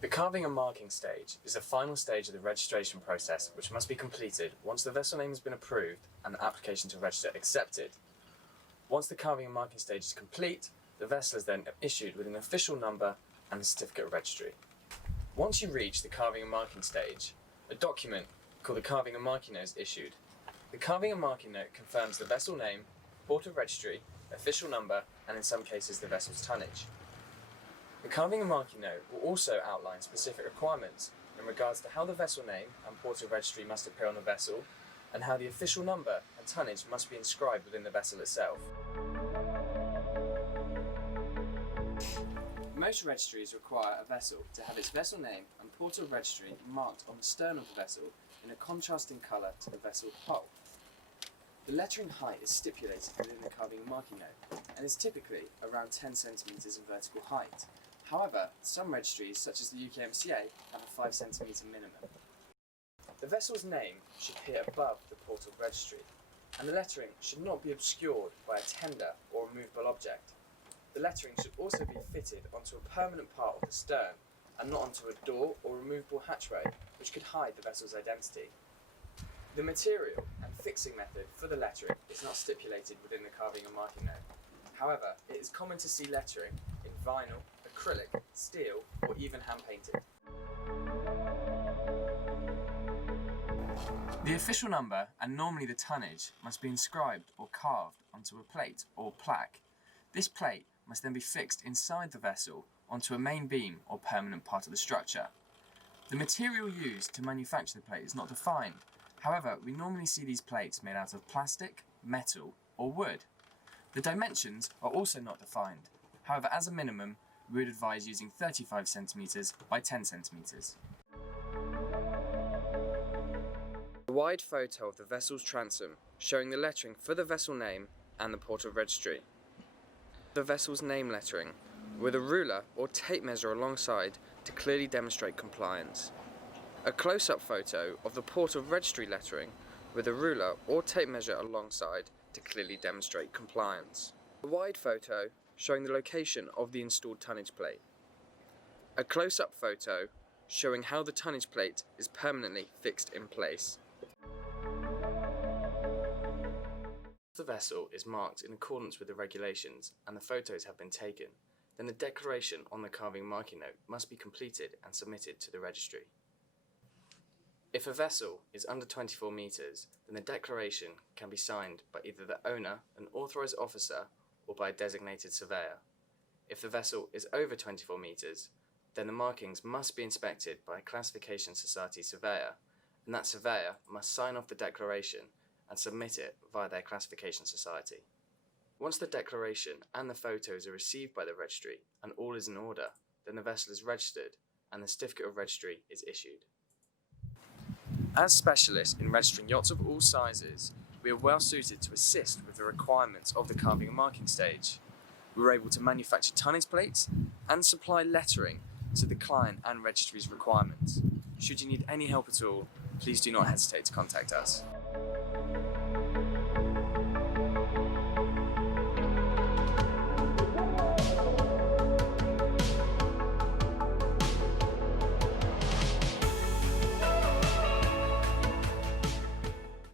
The carving and marking stage is the final stage of the registration process which must be completed once the vessel name has been approved and the application to register accepted. Once the carving and marking stage is complete, the vessel is then issued with an official number and a certificate of registry. Once you reach the carving and marking stage, a document called the carving and marking note is issued. The carving and marking note confirms the vessel name, port of registry, official number, and in some cases the vessel's tonnage. The carving and marking note will also outline specific requirements in regards to how the vessel name and port of registry must appear on the vessel, and how the official number and tonnage must be inscribed within the vessel itself. Most registries require a vessel to have its vessel name and port of registry marked on the stern of the vessel in a contrasting colour to the vessel's hull. The lettering height is stipulated within the carving and marking note and is typically around 10 cm in vertical height. However, some registries, such as the UKMCA, have a 5 cm minimum. The vessel's name should appear above the port of registry, and the lettering should not be obscured by a tender or removable object. The lettering should also be fitted onto a permanent part of the stern and not onto a door or removable hatchway, which could hide the vessel's identity. The material and fixing method for the lettering is not stipulated within the carving and marking note. However, it is common to see lettering in vinyl, acrylic, steel, or even hand-painted. The official number and normally the tonnage must be inscribed or carved onto a plate or plaque. This plate must then be fixed inside the vessel onto a main beam or permanent part of the structure. The material used to manufacture the plate is not defined. However, we normally see these plates made out of plastic, metal, or wood. The dimensions are also not defined. However, as a minimum, we would advise using 35 cm by 10 cm. A wide photo of the vessel's transom showing the lettering for the vessel name and the port of registry. The vessel's name lettering with a ruler or tape measure alongside to clearly demonstrate compliance. A close-up photo of the port of registry lettering with a ruler or tape measure alongside to clearly demonstrate compliance. A wide photo showing the location of the installed tonnage plate. A close-up photo showing how the tonnage plate is permanently fixed in place. If the vessel is marked in accordance with the regulations and the photos have been taken, then the declaration on the carving and marking note must be completed and submitted to the registry. If a vessel is under 24 metres, then the declaration can be signed by either the owner, an authorised officer, or by a designated surveyor. If the vessel is over 24 metres, then the markings must be inspected by a classification society surveyor, and that surveyor must sign off the declaration and submit it via their classification society. Once the declaration and the photos are received by the registry and all is in order, then the vessel is registered and the certificate of registry is issued. As specialists in registering yachts of all sizes, we are well suited to assist with the requirements of the carving and marking stage. We are able to manufacture tonnage plates and supply lettering to the client and registry's requirements. Should you need any help at all, please do not hesitate to contact us.